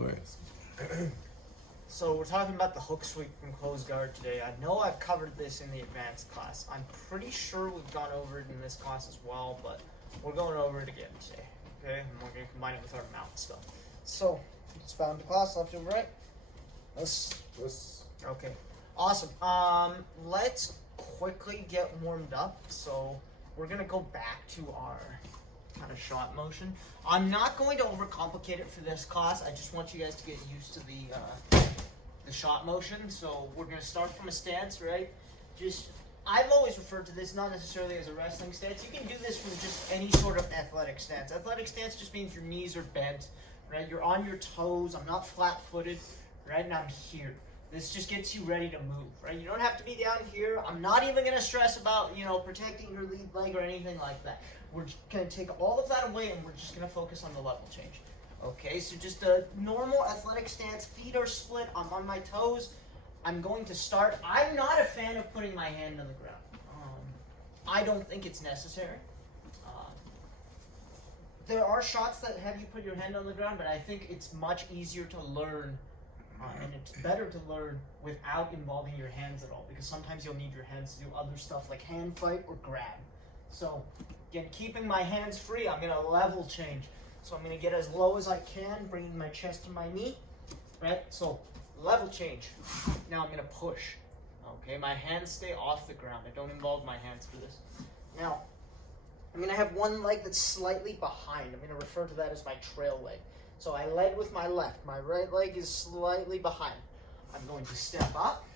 for it. So we're talking about the hook sweep from closed guard today. I know I've covered this in the advanced class. I'm pretty sure we've gone over it in this class as well, but we're going over it again today. Okay, and we're going to combine it with our mount stuff. So, let's bound to class, left over right. Let's. Okay, awesome. Let's quickly get warmed up. So we're going to go back to our kind of shot motion. I'm not going to overcomplicate it for this class. I just want you guys to get used to the shot motion. So we're going to start from a stance, right? I've always referred to this not necessarily as a wrestling stance. You can do this from just any sort of athletic stance. Athletic stance just means your knees are bent, right? You're on your toes. I'm not flat-footed, right? And I'm here. This just gets you ready to move, right? You don't have to be down here. I'm not even going to stress about, protecting your lead leg or anything like that. We're going to take all of that away, and we're just going to focus on the level change. Okay, so just a normal athletic stance. Feet are split. I'm on my toes. I'm going to start. I'm not a fan of putting my hand on the ground. I don't think it's necessary. There are shots that have you put your hand on the ground, but I think it's much easier to learn, and it's better to learn without involving your hands at all, because sometimes you'll need your hands to do other stuff like hand fight or grab. So, again, keeping my hands free, I'm going to level change. So I'm going to get as low as I can, bringing my chest to my knee, right? So, level change. Now I'm going to push. Okay, my hands stay off the ground. I don't involve my hands for this. Now, I'm going to have one leg that's slightly behind. I'm going to refer to that as my trail leg. So I led with my left. My right leg is slightly behind. I'm going to step up,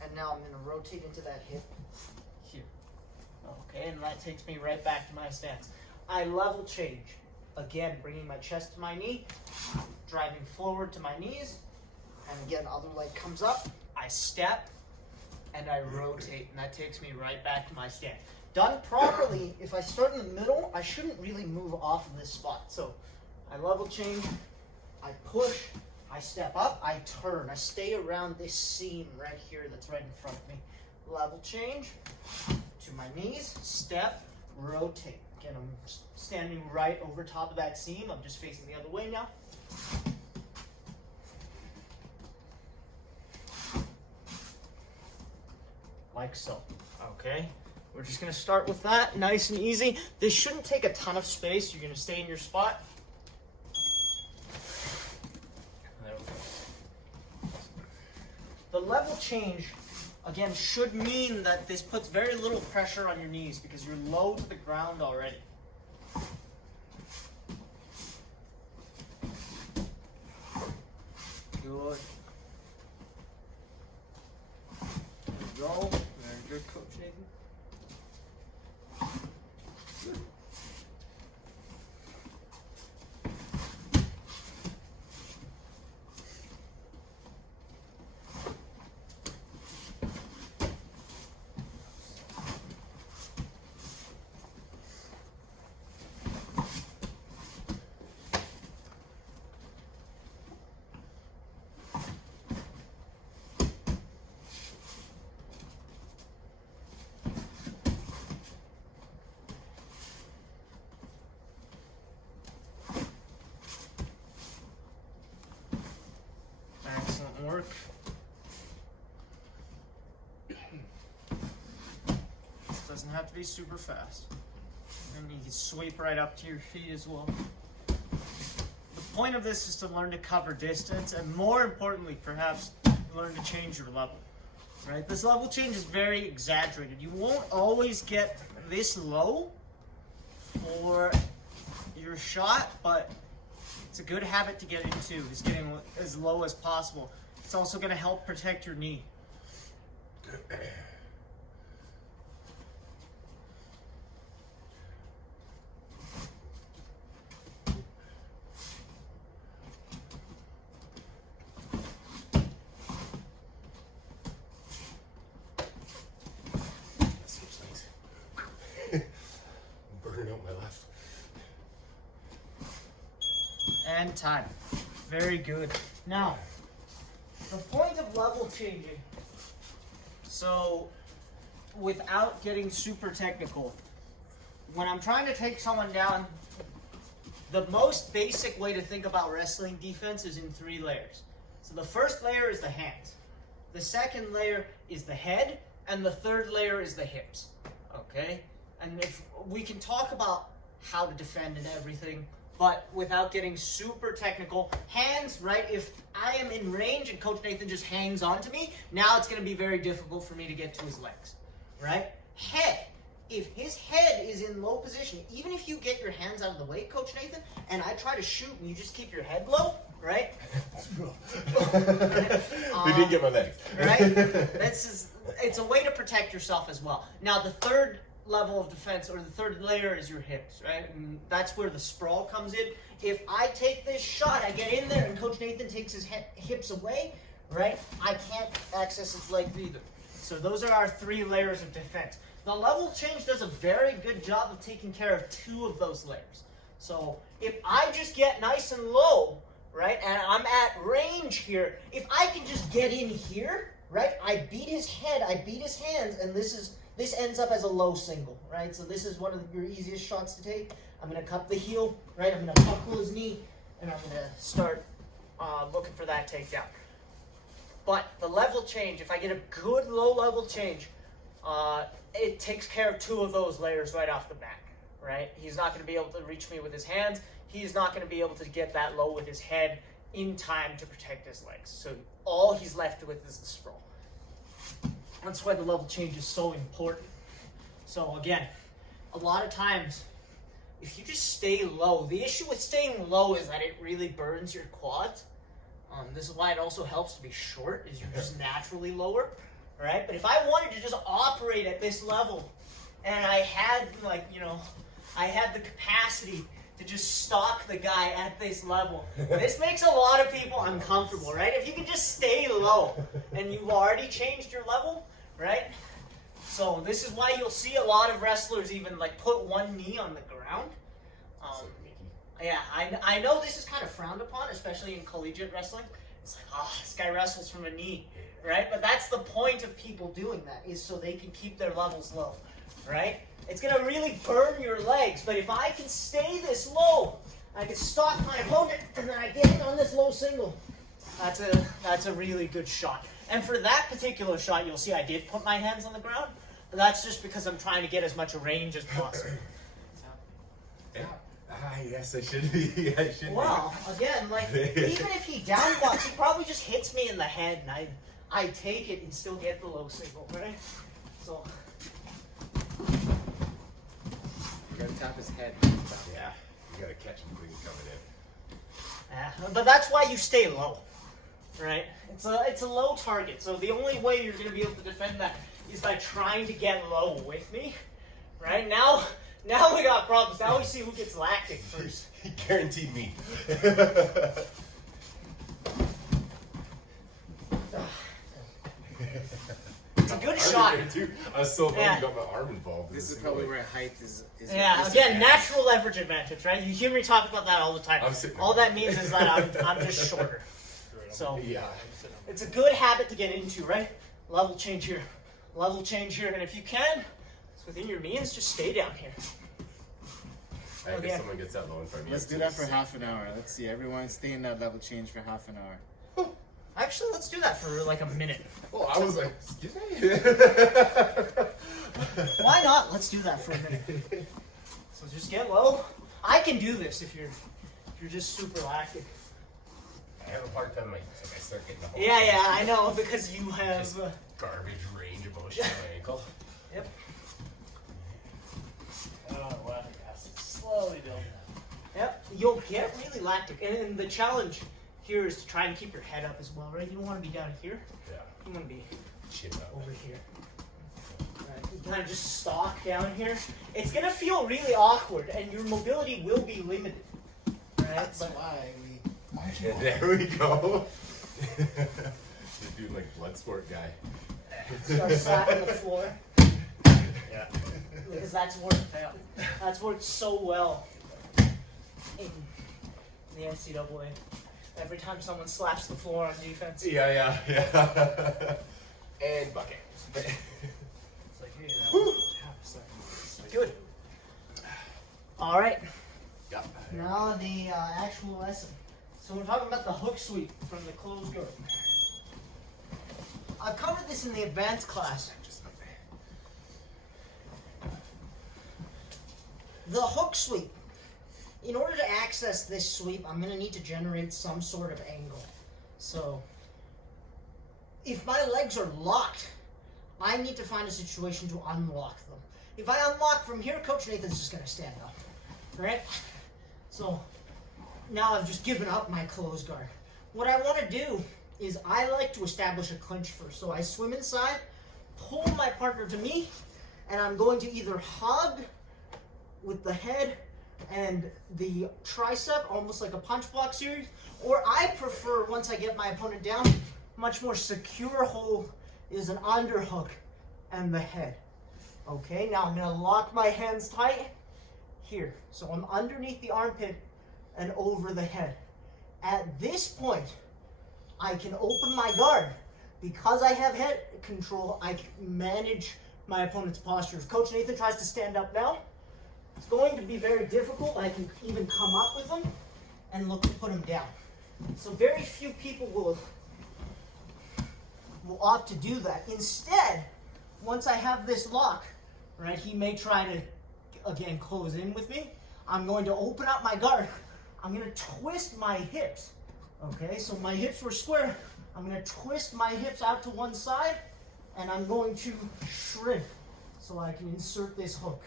and now I'm going to rotate into that hip here. Okay, and that takes me right back to my stance. I level change. Again, bringing my chest to my knee, driving forward to my knees, and again, other leg comes up. I step, and I rotate, and that takes me right back to my stance. Done properly, if I start in the middle, I shouldn't really move off of this spot. So I level change, I push, I step up, I turn. I stay around this seam right here that's right in front of me. Level change to my knees, step, rotate. Again, I'm standing right over top of that seam. I'm just facing the other way now. Like so. Okay. We're just going to start with that, nice and easy. This shouldn't take a ton of space. You're going to stay in your spot. There we go. The level change, again, should mean that this puts very little pressure on your knees because you're low to the ground already. Good. There we go. Very good, Coach Nathan. Good. Excellent work. This doesn't have to be super fast. And you can sweep right up to your feet as well. The point of this is to learn to cover distance, and more importantly, perhaps, learn to change your level. Right? This level change is very exaggerated. You won't always get this low for your shot, but it's a good habit to get into, is getting as low as possible. It's also going to help protect your knee. Burning out my left. And time. Very good. Now, the point of level changing, so without getting super technical, when I'm trying to take someone down, The most basic way to think about wrestling defense is in 3 layers. So the first layer is the hands. The second layer is the head, and the third layer is the hips. Okay? And if we can talk about how to defend and everything, but without getting super technical, hands, right? If I am in range and Coach Nathan just hangs on to me, now it's going to be very difficult for me to get to his legs, right? Head. If his head is in low position, even if you get your hands out of the way, Coach Nathan, and I try to shoot and you just keep your head low, right? You didn't get my legs. Right? It's a way to protect yourself as well. Now, the third level of defense, or the third layer, is your hips, right? And that's where the sprawl comes in. If I take this shot, I get in there, and Coach Nathan takes his hips away, right? I can't access his legs either. So those are our 3 layers of defense. The level change does a very good job of taking care of 2 of those layers. So if I just get nice and low, right, and I'm at range here, if I can just get in here, right, I beat his head, I beat his hands, and this ends up as a low single, right? So this is one of your easiest shots to take. I'm going to cup the heel, right? I'm going to buckle his knee, and I'm going to start looking for that takedown. But the level change, if I get a good low level change, it takes care of 2 of those layers right off the bat, right? He's not going to be able to reach me with his hands. He's not going to be able to get that low with his head in time to protect his legs. So all he's left with is the sprawl. That's why the level change is so important. So again, a lot of times, if you just stay low, the issue with staying low is that it really burns your quads. This is why it also helps to be short, is you're just naturally lower, right? But if I wanted to just operate at this level, and I had I had the capacity to just stalk the guy at this level, this makes a lot of people uncomfortable, right? If you can just stay low, and you've already changed your level, right? So this is why you'll see a lot of wrestlers even put one knee on the ground. Yeah, I know this is kind of frowned upon, especially in collegiate wrestling. It's like, this guy wrestles from a knee, right? But that's the point of people doing that, is so they can keep their levels low, right? It's going to really burn your legs, but if I can stay this low, I can stalk my opponent, and then I get in on this low single. That's a really good shot. And for that particular shot, you'll see I did put my hands on the ground, but that's just because I'm trying to get as much range as possible. Yeah. Yes, I should be. Well, again, even if he down blocks, he probably just hits me in the head, and I take it and still get the low single, right? So You gotta tap his head. Yeah. You gotta catch him when he's coming in. but that's why you stay low, right? It's a low target, so the only way you're going to be able to defend that is by trying to get low with me, right? Now we got problems. Now we see who gets lactic first. Guaranteed me. It's a good shot. I was so glad you got my arm involved. This is probably where height is Yeah, again, natural leverage advantage, right? You hear me talk about that all the time. All that means is that I'm just shorter. So Yeah. it's a good habit to get into, right? Level change here, and if you can, it's within your means, just stay down here. I guess someone gets that low in front of me. Let's do that for half an hour. Let's see, everyone stay in that level change for half an hour. Actually, let's do that for a minute. Oh, I was like, excuse me? Why not? Let's do that for a minute. So just get low. I can do this if you're just super lactic. I have a hard time, if I start getting the whole Yeah, I know, because you have... garbage range of motion on my ankle. Yep. Oh, wow, yes. Slowly building up. Yep, you'll get really lactic. And the challenge here is to try and keep your head up as well, right? You don't want to be down here. Yeah. You want to be Chin up. over here. Right. You kind of just stalk down here. It's going to feel really awkward, and your mobility will be limited. Right? That's why we... Yeah, there we go. Just doing blood sport guy. Start slapping the floor. Yeah. Because that's worked so well in the NCAA. Every time someone slaps the floor on defense. Yeah. And bucket. It's like, hey, half a second. Good. All right. Yeah. Now the actual lesson. So we're talking about the hook sweep from the closed guard. I've covered this in the advanced class. The hook sweep. In order to access this sweep, I'm going to need to generate some sort of angle. So, if my legs are locked, I need to find a situation to unlock them. If I unlock from here, Coach Nathan's just going to stand up. Right? So, now I've just given up my closed guard. What I want to do is I like to establish a clinch first. So I swim inside, pull my partner to me, and I'm going to either hug with the head and the tricep, almost like a punch block series, or I prefer, once I get my opponent down, much more secure hold is an underhook and the head. Okay, now I'm going to lock my hands tight here. So I'm underneath the armpit and over the head. At this point, I can open my guard. Because I have head control, I can manage my opponent's posture. If Coach Nathan tries to stand up now, it's going to be very difficult. I can even come up with him and look to put him down. So very few people will opt to do that. Instead, once I have this lock, right, he may try to, again, close in with me. I'm going to open up my guard. I'm going to twist my hips. Okay, so my hips were square. I'm going to twist my hips out to one side, and I'm going to shrimp so I can insert this hook.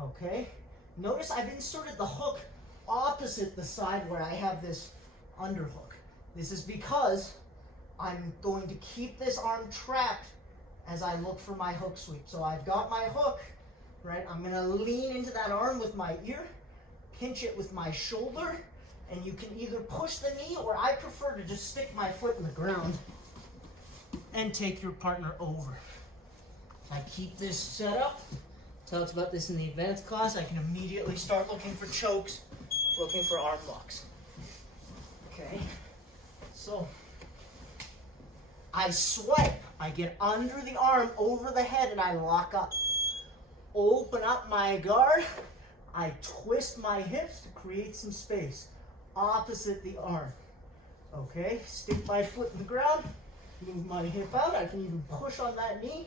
Okay, notice I've inserted the hook opposite the side where I have this underhook. This is because I'm going to keep this arm trapped as I look for my hook sweep. So I've got my hook, right? I'm going to lean into that arm with my ear, pinch it with my shoulder, and you can either push the knee, or I prefer to just stick my foot in the ground and take your partner over. I keep this set up. Talks about this in the advanced class. I can immediately start looking for chokes, looking for arm locks. Okay, so I swipe. I get under the arm, over the head, and I lock up. Open up my guard. I twist my hips to create some space opposite the arm. Okay, stick my foot in the ground, move my hip out. I can even push on that knee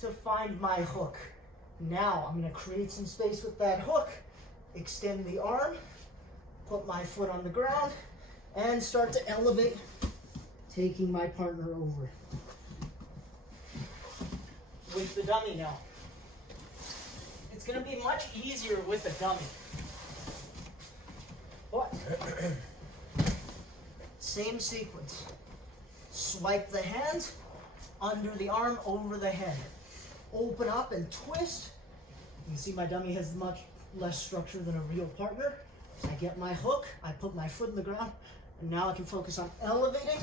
to find my hook. Now I'm going to create some space with that hook, extend the arm, put my foot on the ground, and start to elevate, taking my partner over. With the dummy now. It's going to be much easier with a dummy. But same sequence. Swipe the hands, under the arm, over the head. Open up and twist. You can see my dummy has much less structure than a real partner. I get my hook, I put my foot in the ground, and now I can focus on elevating,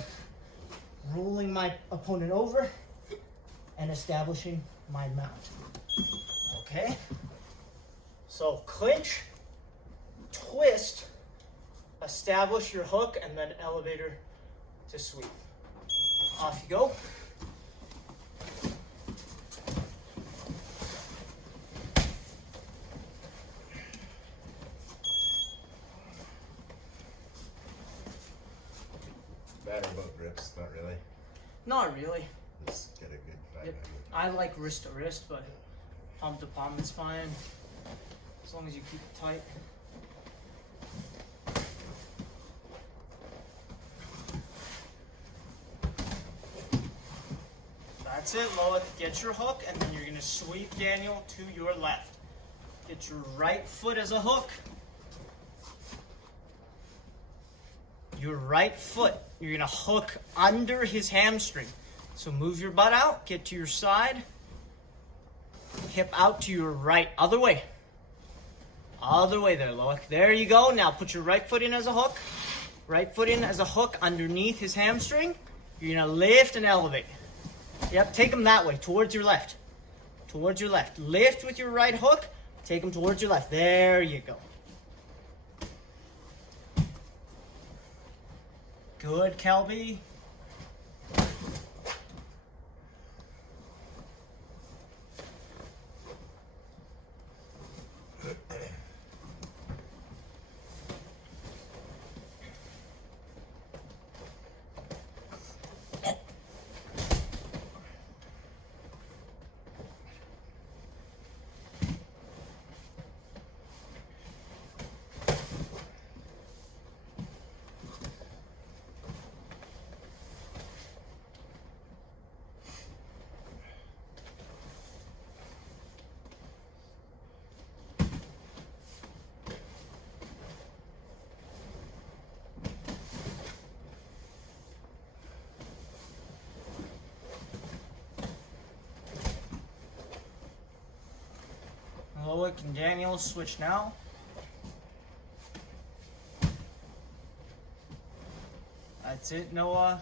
rolling my opponent over, and establishing my mount. Okay? So clinch, twist, establish your hook, and then elevator to sweep. Off you go. Matter about grips, not really. Not really. Just get a good vibe. Yep. I like wrist to wrist, but palm to palm is fine. As long as you keep it tight. That's it, Loic. Get your hook, and then you're going to sweep Daniel to your left. Get your right foot as a hook. Your right foot, you're going to hook under his hamstring. So move your butt out, get to your side, hip out to your right. Other way. Other way there, Loic. There you go. Now put your right foot in as a hook. Right foot in as a hook underneath his hamstring. You're going to lift and elevate. Yep, take him that way, towards your left. Towards your left. Lift with your right hook, take him towards your left. There you go. Good, Kelby. Loic and Daniel switch now. That's it, Noah.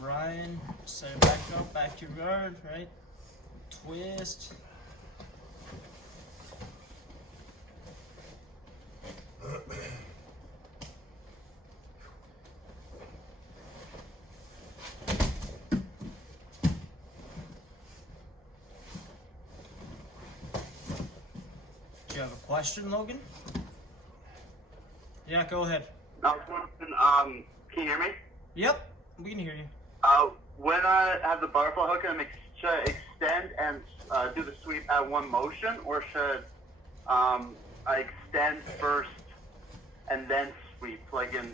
Ryan, set it back up, back to your guard, right? Twist. Do you have a question, Logan? Yeah, go ahead. Can you hear me? Yep, we can hear you. When I have the butterfly hook, should I extend and do the sweep at one motion, or should I extend first and then sweep, like in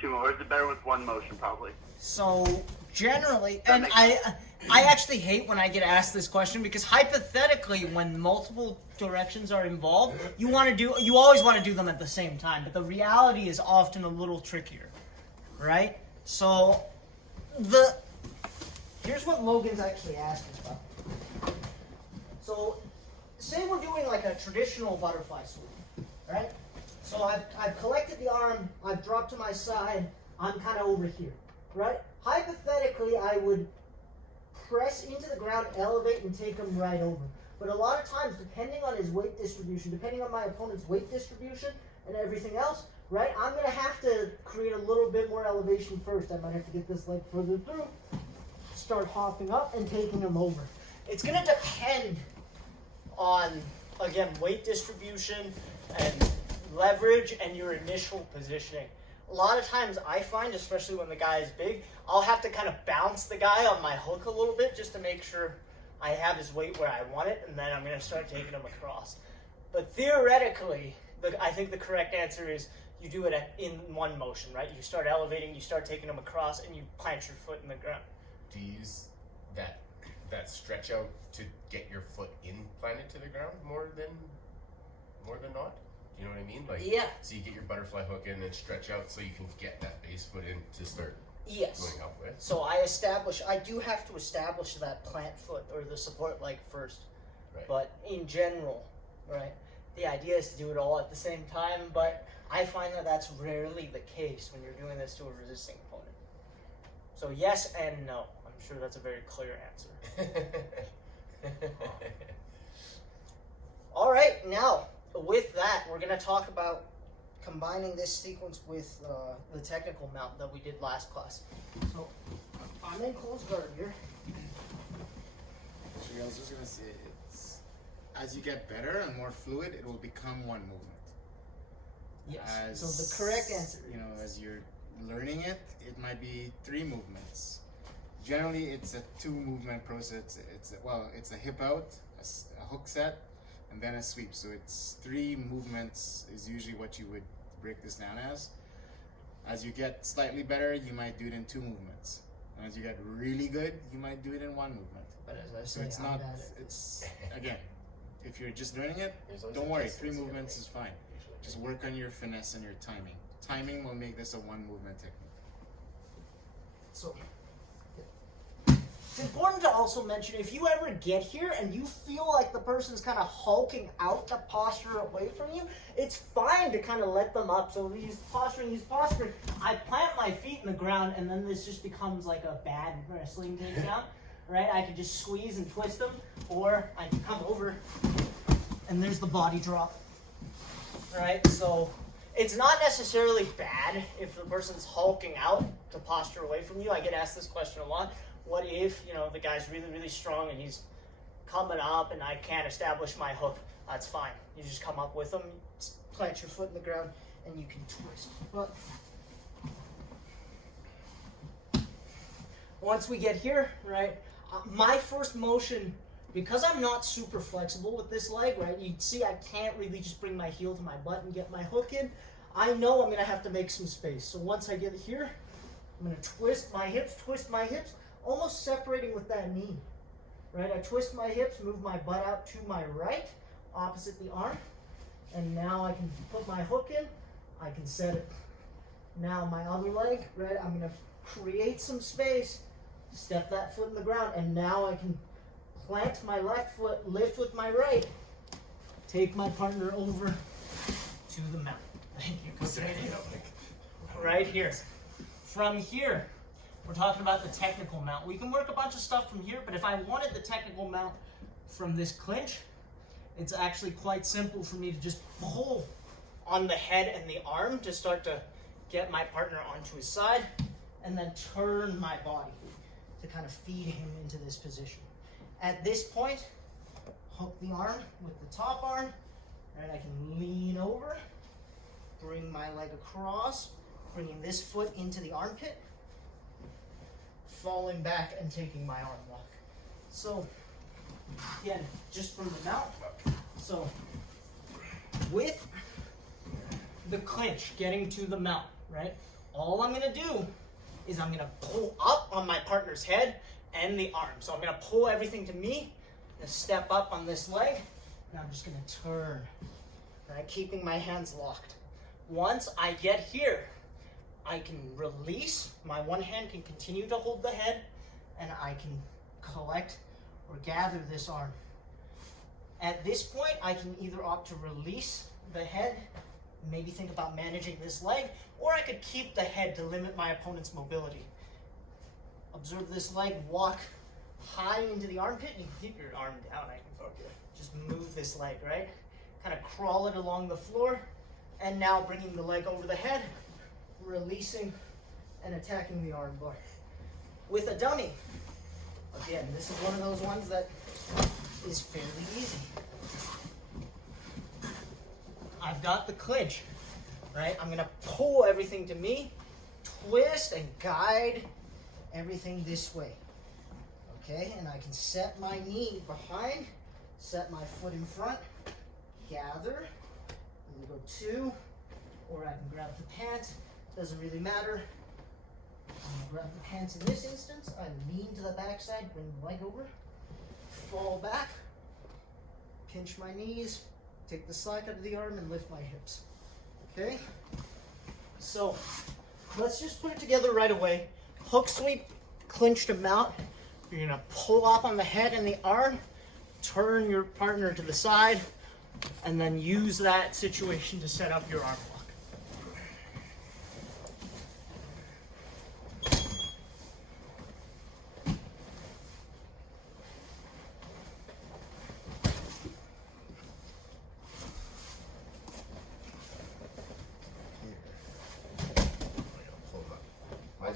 two, or is it better with one motion, probably? So generally, and I actually hate when I get asked this question because hypothetically, when multiple directions are involved, you always want to do them at the same time. But the reality is often a little trickier, right? So here's what Logan's actually asking about. So say we're doing like a traditional butterfly sweep, right? So I've collected the arm, I've dropped to my side, I'm kind of over here, right? Hypothetically, I would press into the ground, elevate, and take him right over. But a lot of times, depending on his weight distribution, depending on my opponent's weight distribution and everything else, right, I'm going to have to create a little bit more elevation first. I might have to get this leg further through, start hopping up, and taking him over. It's going to depend on, again, weight distribution and leverage and your initial positioning. A lot of times I find, especially when the guy is big, I'll have to kind of bounce the guy on my hook a little bit just to make sure I have his weight where I want it, and then I'm going to start taking him across. But theoretically, I think the correct answer is you do it in one motion, right? You start elevating, you start taking him across, and you plant your foot in the ground. Do you use that stretch out to get your foot planted to the ground more than not? Do you know what I mean? Like, yeah. So you get your butterfly hook in and stretch out so you can get that base foot in to start going up with. So I do have to establish that plant foot or the support leg first. Right. But in general, right, the idea is to do it all at the same time, but I find that that's rarely the case when you're doing this to a resisting opponent. So yes and no. I'm sure that's a very clear answer. All right, now, with that, we're going to talk about combining this sequence with the technical mount that we did last class. So I'm in close guard here. Actually, I was just gonna say, as you get better and more fluid, it will become one movement. Yes. So the correct answer. As you're learning it, it might be 3 movements. Generally, it's a 2-movement process. It's a hip out, a hook set, and then a sweep. So it's 3 movements is usually what you would break this down as. As you get slightly better, you might do it in 2 movements. And as you get really good, you might do it in 1 movement. But as I So say, it's I'm not, bad at it's, again, if you're just learning it, don't worry, 3 movements is fine. Just work on your finesse and your timing. Timing will make this a 1-movement technique. So it's important to also mention, if you ever get here and you feel like the person's kind of hulking out the posture away from you, it's fine to kind of let them up. So he's posturing, I plant my feet in the ground, and then this just becomes like a bad wrestling takedown, right? I can just squeeze and twist them, or I can come over, and there's the body drop, right? So it's not necessarily bad if the person's hulking out to posture away from you. I get asked this question a lot. What if, the guy's really, really strong and he's coming up and I can't establish my hook? That's fine. You just come up with him, plant your foot in the ground, and you can twist. But once we get here, right, my first motion, because I'm not super flexible with this leg, right, you see I can't really just bring my heel to my butt and get my hook in. I know I'm going to have to make some space. So once I get here, I'm going to twist my hips, almost separating with that knee, right? I twist my hips, move my butt out to my right, opposite the arm, and now I can put my hook in, I can set it. Now my other leg, right, I'm going to create some space, step that foot in the ground, and now I can plant my left foot, lift with my right, take my partner over to the mount. Thank you. You know, like, Right here. From here, we're talking about the technical mount. We can work a bunch of stuff from here, but if I wanted the technical mount from this clinch, it's actually quite simple for me to just pull on the head and the arm to start to get my partner onto his side, and then turn my body to kind of feed him into this position. At this point, hook the arm with the top arm, right? I can lean over, bring my leg across, bringing this foot into the armpit, falling back and taking my arm lock. So, again, just from the mount. So, with the clinch, getting to the mount, right? All I'm gonna do is I'm gonna pull up on my partner's head and the arm. So I'm gonna pull everything to me, and step up on this leg, and I'm just gonna turn, right? Keeping my hands locked. Once I get here, I can release. My one hand can continue to hold the head, and I can collect or gather this arm. At this point, I can either opt to release the head, maybe think about managing this leg, or I could keep the head to limit my opponent's mobility. Observe this leg walk high into the armpit. You can keep your arm down. I can just move this leg, right? Kind of crawl it along the floor, and now bringing the leg over the head, releasing and attacking the arm bar. With a dummy, again, this is one of those ones that is fairly easy. I've got the clinch, right? I'm gonna pull everything to me, twist and guide everything this way. Okay, and I can set my knee behind, set my foot in front, gather, I'm gonna go 2, or I can grab the pants, doesn't really matter. I'm gonna grab the pants in this instance, I lean to the backside, bring the leg over, fall back, pinch my knees, take the slack out of the arm and lift my hips. Okay? So, let's just put it together right away. Hook sweep, clinch to mount. You're gonna pull up on the head and the arm, turn your partner to the side, and then use that situation to set up your arm lock.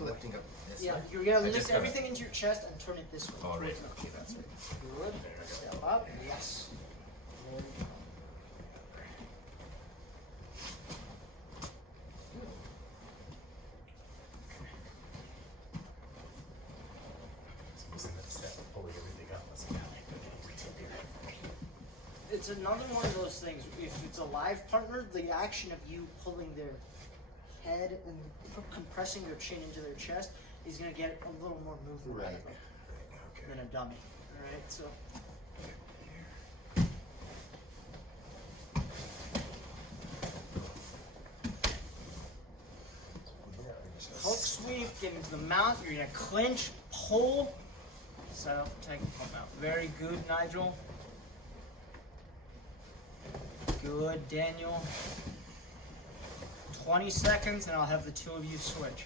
Lifting up this Yeah, way? you're gonna I lift just gotta- everything into your chest and turn it this way. All right. towards me. Okay, that's right. Good. Step up. Yes. There we go. Isn't that step of pulling everything up? That's kind of like the tip here. It's another one of those things. If it's a live partner, the action of you pulling their head and compressing their chin into their chest is going to get a little more movement out of them Okay. than a dummy. All right, so hook sweep, get into the mount. You're going to clinch, pull, set up the technical mount. Very good, Nigel. Good, Daniel. 20 seconds, and I'll have the two of you switch.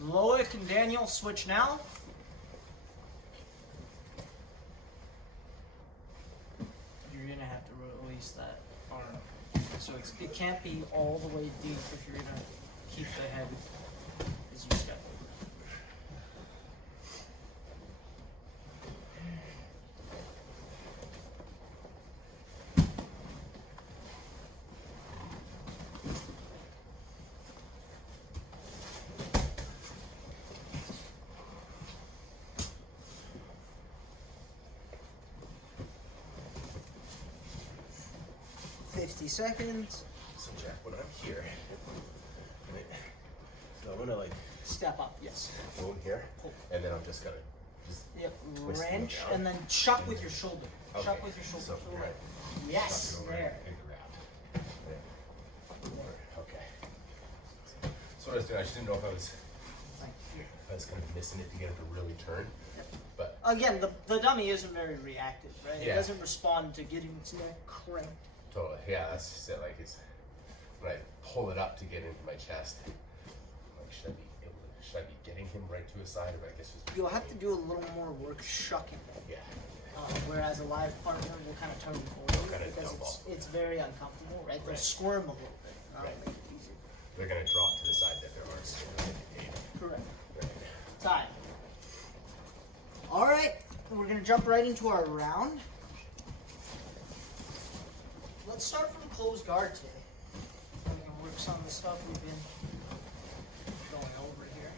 Loic and Daniel, switch now. You're gonna have to release that arm. So it can't be all the way deep if you're gonna keep the head as you step over. Seconds. So Jack, when I'm here, so I'm gonna like Step up, yes. go in here, Pull. and then I'm just gonna Just Yep, twist them wrench, down. and then chuck with your shoulder. Okay. Chuck with your shoulder. So, right. Yes, Chuck it over there. and grab. There. Okay. So what I was doing, I just didn't know if I was Like here. kind of missing it to get it to really turn. But Again, the dummy isn't very reactive, right? It Yeah. doesn't respond to getting its neck cranked. totally, yeah, that's just it. Like it's when I pull it up to get into my chest. Like, should I be getting him right to his side, or I guess just You'll have to do a little more work shucking. yeah. Whereas a live partner will kind of turn you forward Kinda because jump off. it's very uncomfortable, right? They'll Right. squirm a little bit. That'll Right. make it easier. They're gonna drop to the side that there are. So Correct. right. Time. All right, we're gonna jump right into our round. Let's start from closed guard today. We can work some of the stuff we've been going over here.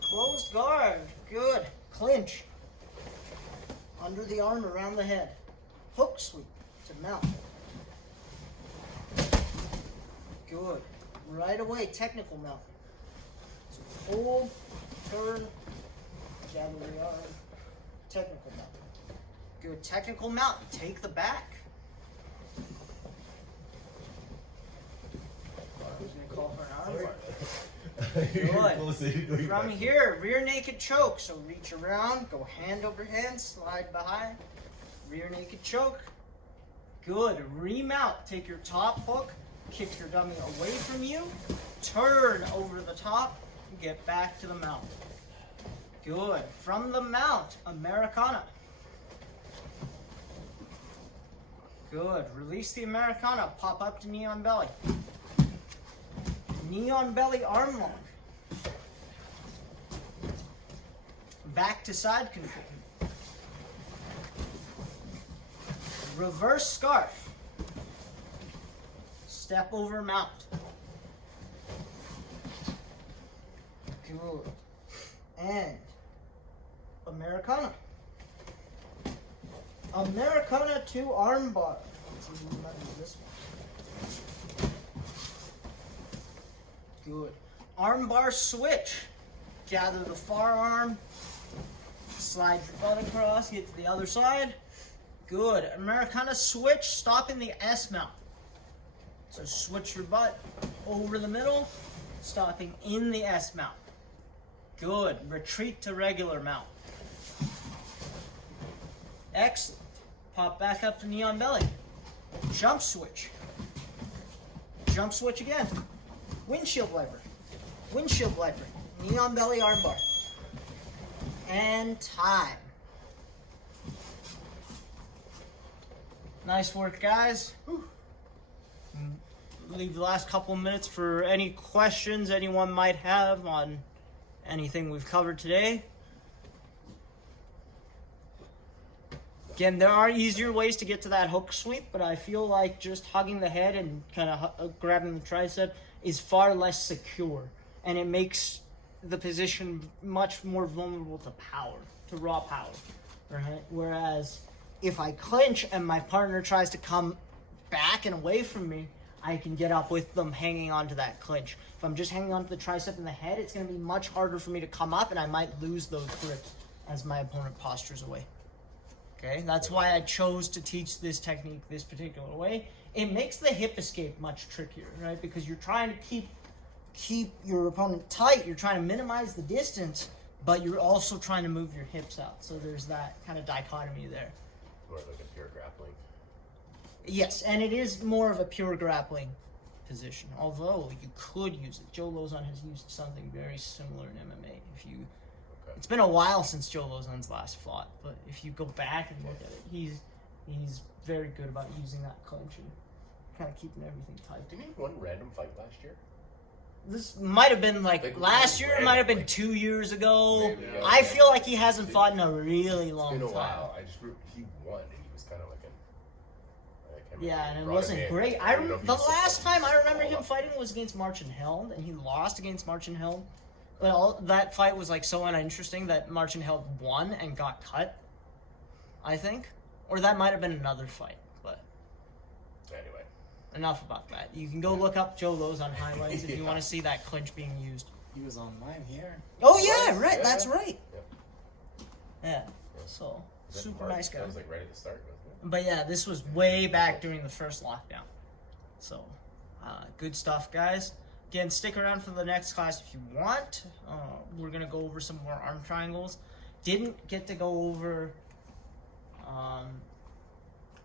Closed guard, good. Clinch. Under the arm, around the head. Hook sweep to mount. Good. Right away, technical mount. So hold, turn, gather the arm. Technical mount. Good. Technical mount. Take the back. Who's gonna call for an arm bar? Good. From here, rear naked choke. So reach around, go hand over hand, slide behind. Rear naked choke. Good. Remount. Take your top hook, kick your dummy away from you, turn over the top, get back to the mount. Good. From the mount, Americana. Good. Release the Americana, pop up to knee on belly. Knee on belly, arm lock. Back to side control. Reverse scarf. Step over mount. Good. And Americana. Americana to arm bar. Let's see who might do this one. Good. Arm bar switch. Gather the forearm. Slide your butt across. Get to the other side. Good. Americana switch. Stop in the S mount. So switch your butt over the middle. Stopping in the S mount. Good. Retreat to regular mount. Excellent. Pop back up to knee on belly. Jump switch. Jump switch again. Windshield wiper. Windshield wiper. Knee on belly arm bar. And time. Nice work, guys. Whew. Leave the last couple of minutes for any questions anyone might have on anything we've covered today. Again, there are easier ways to get to that hook sweep, but I feel like just hugging the head and kind of grabbing the tricep is far less secure, and it makes the position much more vulnerable to power, to raw power, right? Whereas if I clinch and my partner tries to come back and away from me, I can get up with them hanging onto that clinch. If I'm just hanging onto the tricep and the head, it's going to be much harder for me to come up, and I might lose those grips as my opponent postures away. Okay, that's why I chose to teach this technique this particular way. It makes the hip escape much trickier, right? Because you're trying to keep your opponent tight. You're trying to minimize the distance, but you're also trying to move your hips out. So there's that kind of dichotomy there. More like a pure grappling. Yes, and it is more of a pure grappling position, although you could use it. Joe Lozon has used something very similar in MMA. It's been a while since Joe Lozon's last fought, but if you go back and look at it, he's very good about using that clinch and kind of keeping everything tight. Didn't he have one random fight last year? This might have been like last year, it might have been 2 years ago. I feel like he hasn't fought in a really long time. It's been a while. I just remember he won, and he was kind of like yeah, and it wasn't great. The last time I remember him fighting was against Marcin Held, and he lost against Marcin Held. But that fight was like so uninteresting that Marcin Held won and got cut, I think. Or that might have been another fight, but anyway. Enough about that. You can go look up Joe Lozon highlights if you want to see that clinch being used. He was online here. Oh yeah, Was? right. Yeah. That's right. Yeah. Yeah. So Was it super March? nice guy. That was like right at the start, wasn't it? But yeah, this was way back during the first lockdown. So, good stuff, guys. Again, stick around for the next class if you want. We're going to go over some more arm triangles. Didn't get to go over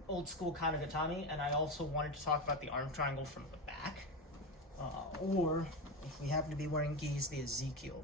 old school Kanagatami, and I also wanted to talk about the arm triangle from the back. Or, if we happen to be wearing gis, the Ezekiel.